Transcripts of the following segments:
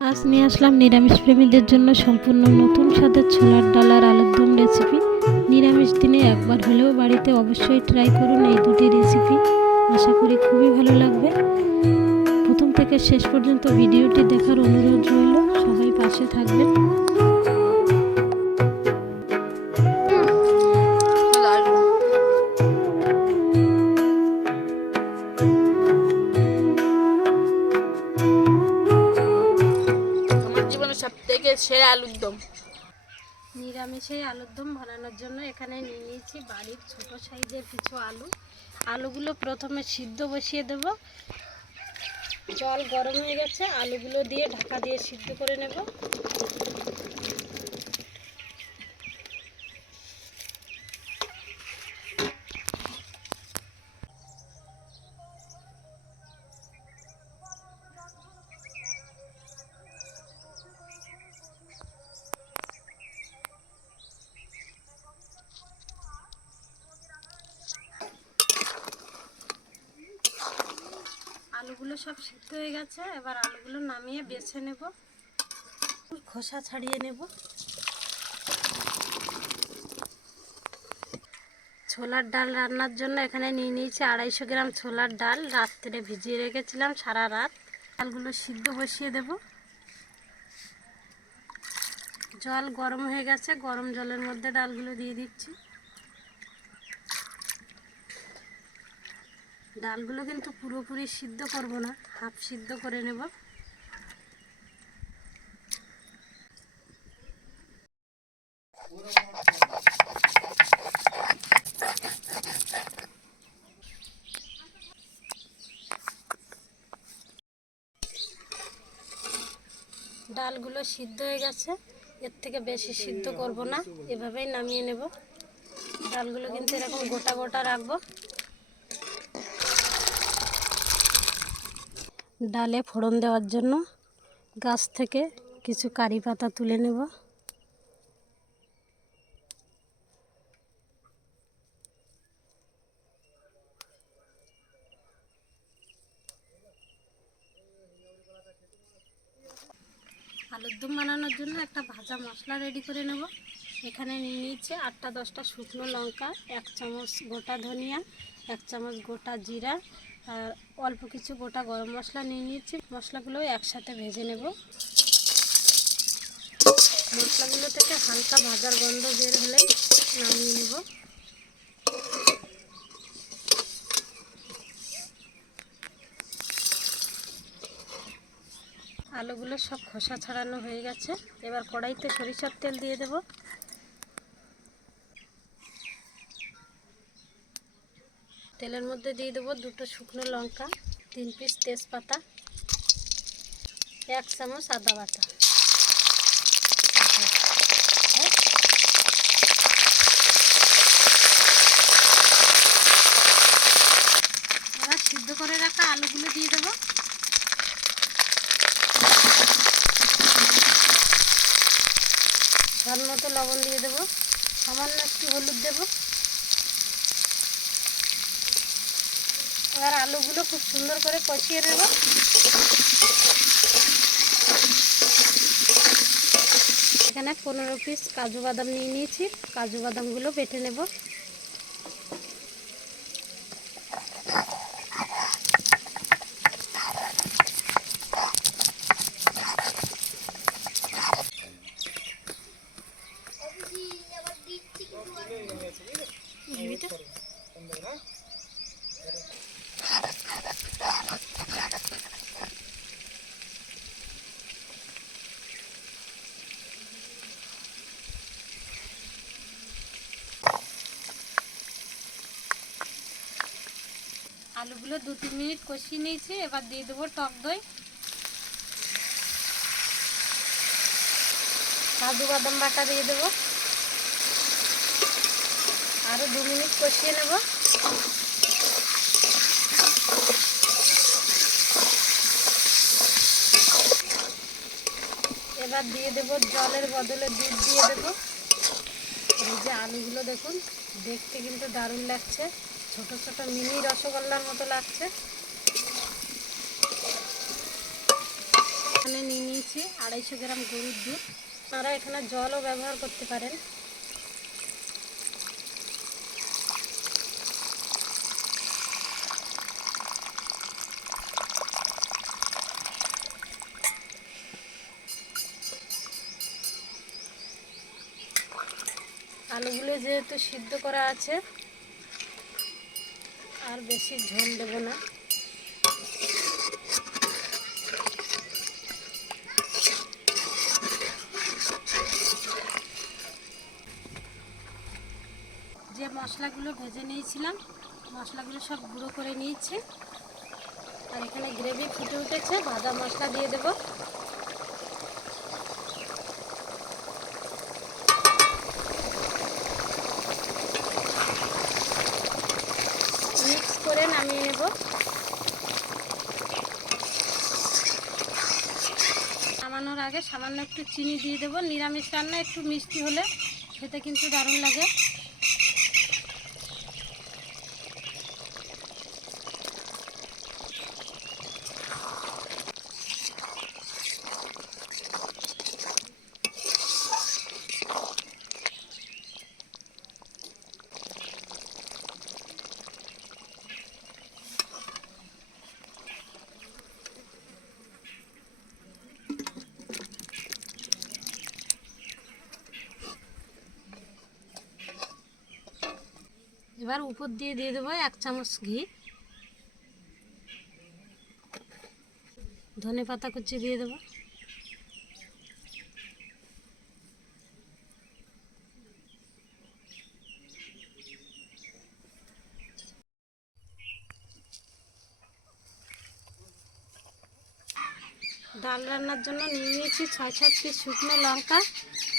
আজ নিয়ে আসলাম নিরামিষ প্রেমীদের জন্য সম্পূর্ণ নতুন স্বাদের ছোলার ডালার আলুর দম রেসিপি নিরামিষ দিনে একবার হলেও বাড়িতে অবশ্যই ট্রাই করুন এই দুটি রেসিপি আশা করি খুবই ভালো লাগবে। প্রথম থেকে শেষ পর্যন্ত ভিডিওটি দেখার অনুরোধ রইল। সবাই পাশে থাকবেন। সেরা আলুর দম। নিরামিষে আলুর দম বানানোর জন্য এখানে নিয়ে নিয়েছি বাড়ির ছোট সাইজের কিছু আলু। আলুগুলো প্রথমে সিদ্ধ বসিয়ে দেব। জল গরম হয়ে গেছে, আলুগুলো দিয়ে ঢাকা দিয়ে সিদ্ধ করে নেব। আলুগুলো সব সিদ্ধ হয়ে গেছে, এবার আলুগুলো নামিয়ে বেছে নেব। খোসা ছাড়িয়ে নেব। ছোলার ডাল রান্নার জন্য এখানে নিয়ে নিয়েছি আড়াইশো গ্রাম ছোলার ডাল। রাত্রে ভিজিয়ে রেখেছিলাম সারা রাত। ডালগুলো সিদ্ধ বসিয়ে দেব। জল গরম হয়ে গেছে, গরম জলের মধ্যে ডালগুলো দিয়ে দিচ্ছি। ডালগুলো কিন্তু পুরোপুরি সিদ্ধ করব না, হাফ সিদ্ধ করে নেব। ডালগুলো সিদ্ধ হয়ে গেছে, এর থেকে বেশি সিদ্ধ করব না, এভাবেই নামিয়ে নেব। ডালগুলো কিন্তু এরকম গোটা গোটা রাখব। ডালে ফোড়ন দেওয়ার জন্য গাছ থেকে কিছু কারি পাতা তুলে নেব। আলুর দম বানানোর জন্য একটা ভাজা মশলা রেডি করে নেব। এখানে নিয়ে নিয়েছি আটটা দশটা শুকনো লঙ্কা, এক চামচ গোটা ধনিয়া, এক চামচ গোটা জিরা আর অল্প কিছু গোটা গরম মশলা নিয়ে নিয়েছি। মশলাগুলো একসাথে ভেজে নেব। মশলাগুলো থেকে হালকা ভাজার গন্ধ বের হলেই নামিয়ে নেব। আলুগুলো সব খোসা ছাড়ানো হয়ে গেছে। এবার কড়াইতে সরিষার তেল দিয়ে দেব। তেলের মধ্যে দিয়ে দেবো দুটো শুকনো লঙ্কা, তিন পিস তেজপাতা, এক চামচ আদা বাটা। সিদ্ধ করে রাখা আলুগুলো দিয়ে দেবো। স্বাদ মতো লবণ দিয়ে দেবো। সামান্য একটু হলুদ দেবো। এবার আলুগুলো খুব সুন্দর করে কষিয়ে নেব। এখানে পনেরো পিস কাজু বাদাম নিয়ে নিয়েছি। কাজু বাদামগুলো বেটে নেব। আলুগুলো দু, তিন মিনিট কষিয়ে নিয়েছি, এবার দিয়ে দেবো টক দই। কাজু বাদাম বাটা দিয়ে দেবো। আরও দু মিনিট কষিয়ে নেব। এবার দিয়ে দেব জলের বদলে দুধ দিয়ে দেবো। এই যে আলুগুলো দেখুন, দেখতে কিন্তু দারুণ লাগছে। ছোট ছোট মিনি রসগোল্লার মতো লাগছে। এখানে নিয়ে নিয়েছি আড়াইশো গ্রাম গরুর দুধ। তারা এখানে জলও ব্যবহার করতে পারেন। আলুগুলো যেহেতু সিদ্ধ করা আছে আর বেশি ঝোল দেব না। যে মশলাগুলো ভেজে নিয়েছিলাম, মশলাগুলো সব গুঁড়ো করে নিয়েছি। আর এখানে গ্রেভি ফুটে উঠেছে ভাজা মশলা দিয়ে দেবো। নামিয়ে নেব। নামানোর আগে সামান্য একটু চিনি দিয়ে দেবো। নিরামিষ রান্না, একটু মিষ্টি হলে খেতে কিন্তু দারুণ লাগে। এবার উপর দিয়ে দিয়ে দেবো এক চামচ ঘি। ধনে পাতা কুচি দিয়ে দেবো। ডাল রান্নার জন্য নিয়ে নিয়েছি ছয় সাত পিস শুকনো লঙ্কা,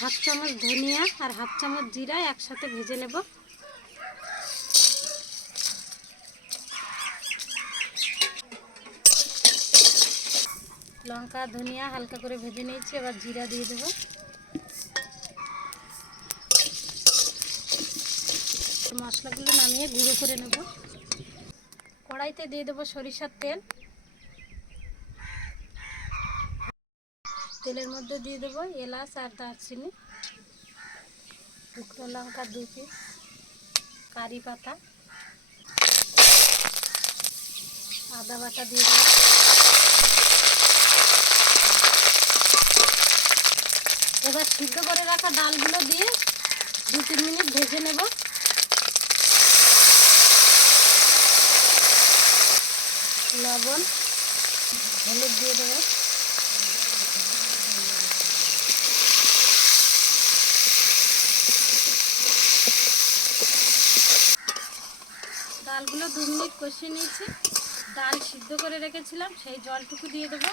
হাফ চামচ ধনিয়া আর হাফ চামচ জিরা একসাথে ভেজে নেব। লঙ্কা, ধনিয়া হালকা করে ভেজে নিয়েছি, এবার জিরা দিয়ে দেবো। মশলাগুলো নামিয়ে গুঁড়ো করে নেব। কড়াইতে দিয়ে দেবো সরিষার তেল। তেলের মধ্যে দিয়ে দেবো এলাচ আর দারচিনি, শুকনো লঙ্কা দু পিস, কারি পাতা, আদা বাটা দিয়ে দেবো। এবার সিদ্ধ করে রাখা ডালগুলো দিয়ে দু তিন মিনিট ভেজে নেব। লবণ, হলুদ দিয়ে দেবো। ডালগুলো দু মিনিট কষিয়ে নিয়েছি। ডাল সিদ্ধ করে রেখেছিলাম, সেই জলটুকু দিয়ে দেবো।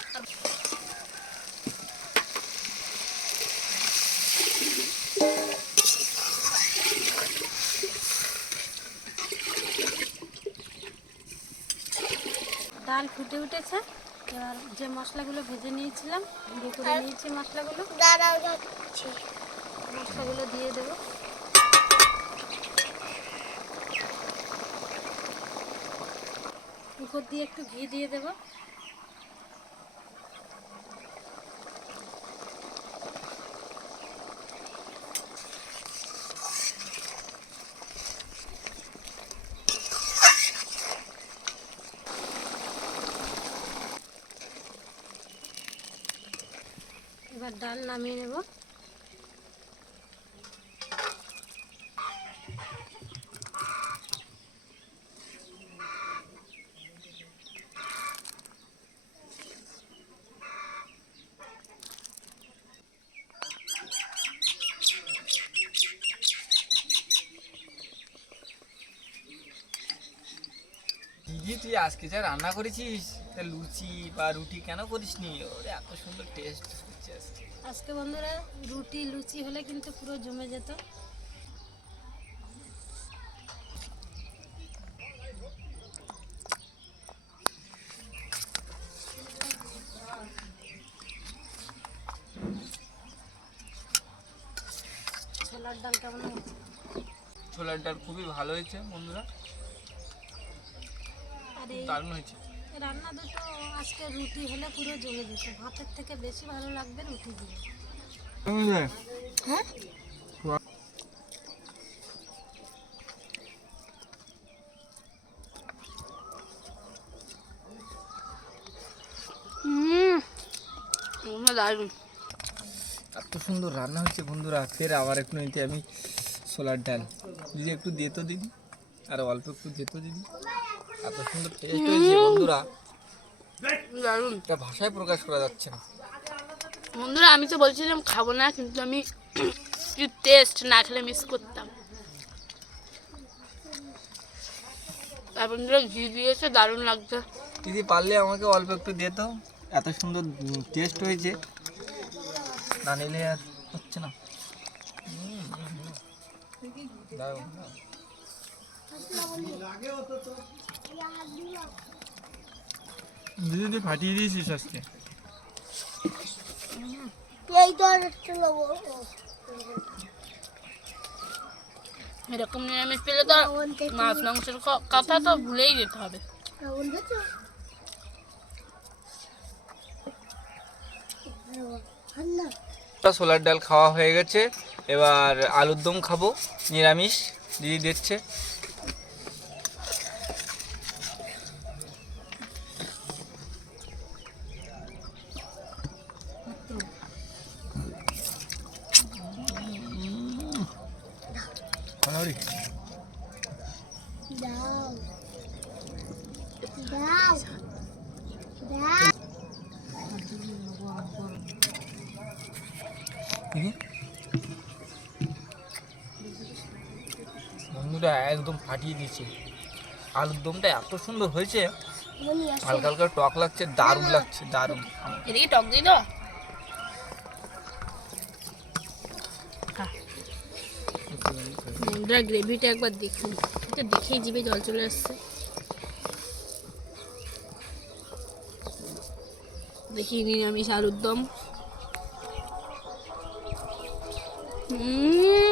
ডাল ফুটে উঠেছে। এবার যে মশলাগুলো ভেজে নিয়েছিলাম ভেজে করে নিয়েছি মশলাগুলো। মশলাগুলো দিয়ে দেবো। উপর দিয়ে একটু ঘি দিয়ে দেবো। ডাল নামিয়ে নেব। তুই আজকে যা রান্না করেছিস? তা লুচি বা রুটি কেন করিসনি? ওরে, এত সুন্দর টেস্ট হচ্ছে আজকে বন্ধুরা রুটি লুচি হলে কিন্তু পুরো জমে যেত। ছোলার ডাল কেমন ছোলার ডাল খুবই ভালো হয়েছে বন্ধুরা। দারুণ হয়েছে। রান্না দুটো আজকে রুটি হলে পুরো জমে যেত। ভাতের থেকে বেশি ভালো লাগবে রুটি দিয়ে। হ্যাঁ? দারুণ। এত সুন্দর রান্না হচ্ছে বন্ধুরা ফের আবার একটু নিতে আমি সোলার ডাল। যদি একটু দিয়ে তো দিদি আর অল্প একটু দিয়ে তো দিদি। এত সুন্দর টেস্ট হয়েছে বন্ধুরা। দারুণ। এটা ভাষায় প্রকাশ করা যাচ্ছে না। বন্ধুরা আমি তো বলছিলাম খাব না কিন্তু আমি টেস্ট না খেলে মিস করতাম। আর বন্ধুরা ঘি দিয়েছে দারুণ লাগছে। দিদি পারলে আমাকে অল্প একটু দিয়ে দাও। এত সুন্দর টেস্ট হয়েছে। না নিলে আর হচ্ছে না। দাও। দিদি তুই ফাটিয়ে দিয়েছিস আজকে? এরকম নিরামিষ পেলে তো মাছ মাংসের কথা তো ভুলেই যেতে হবে। সোলার ডাল খাওয়া হয়ে গেছে। এবার আলুর দম খাব নিরামিষ দিদি দিচ্ছে দেখি। বন্ধুরা একদম ফাটিয়ে দিয়েছে। আলুর দমটা এত সুন্দর হয়েছে হালকা হালকা টক লাগছে দারুণ লাগছে দারুণ। এদিকে টক দিয়ে দাও। বন্ধুরা গ্রেভিটা একবার দেখুন। এটা দেখেই জিভে জল চলে আসছে। দেখি নিরামিষ আলুর দম। উম,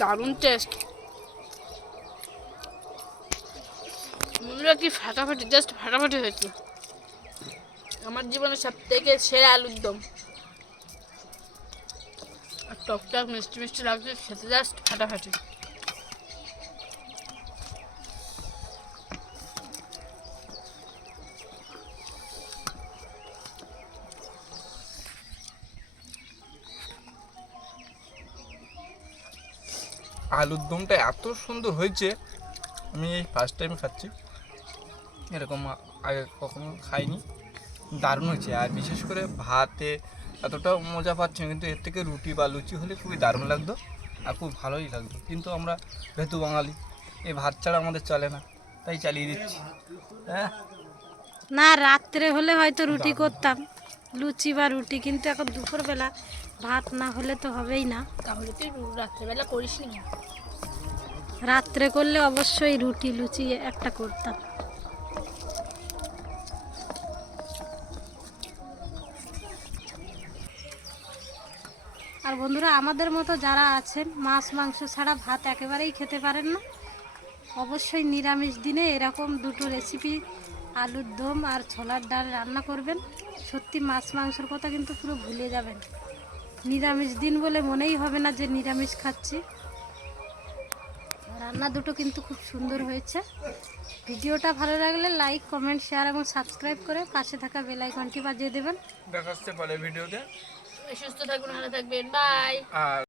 দারুণ টেস্ট কি ফাটাফাটি জাস্ট ফাটাফাটি হয়েছে। আমার জীবনের সব থেকে সেরা আলুর দম। আর টকটক মিষ্টি মিষ্টি লাগছে, খেতে জাস্ট ফাটাফাটি। আলুর দমটা এত সুন্দর হয়েছে আমি এই ফার্স্ট টাইম খাচ্ছি। এরকম আগে কখনো খাইনি। দারুণ হয়েছে। আর বিশেষ করে ভাতে এতটা মজা পাচ্ছি কিন্তু এর থেকে রুটি বা লুচি হলে খুবই দারুণ লাগতো আর খুব ভালোই লাগতো। কিন্তু আমরা ভেতু বাঙালি এই ভাত ছাড়া আমাদের চলে না তাই চালিয়ে দিচ্ছি। হ্যাঁ? না রাত্রে হলে হয়তো রুটি করতাম লুচি বা রুটি কিন্তু এখন দুপুরবেলা ভাত না হলে তো হবেই না। তাহলে তুই রাত্রেবেলা করিস নি রাত্রে করলে অবশ্যই রুটি লুচি একটা করতাম। আর বন্ধুরা আমাদের মতো যারা আছেন মাছ মাংস ছাড়া ভাত একেবারেই খেতে পারেন না। অবশ্যই নিরামিষ দিনে এরকম দুটো রেসিপি আলুর দম আর ছোলার ডাল রান্না করবেন। সত্যি মাছ মাংসর কথা কিন্তু পুরো ভুলে যাবেন। নিরামিষ দিন বলে মনেই হবে না যে নিরামিষ খাচ্ছি। রান্না দুটো কিন্তু খুব সুন্দর হয়েছে। ভিডিওটা ভালো লাগলে লাইক কমেন্ট শেয়ার এবং সাবস্ক্রাইব করে পাশে থাকা বেল আইকনটি বাজিয়ে দেবেন। দেখাচ্ছে পরে ভিডিওতে। সুস্থ থাকুন ভালো থাকবেন। বাই। আর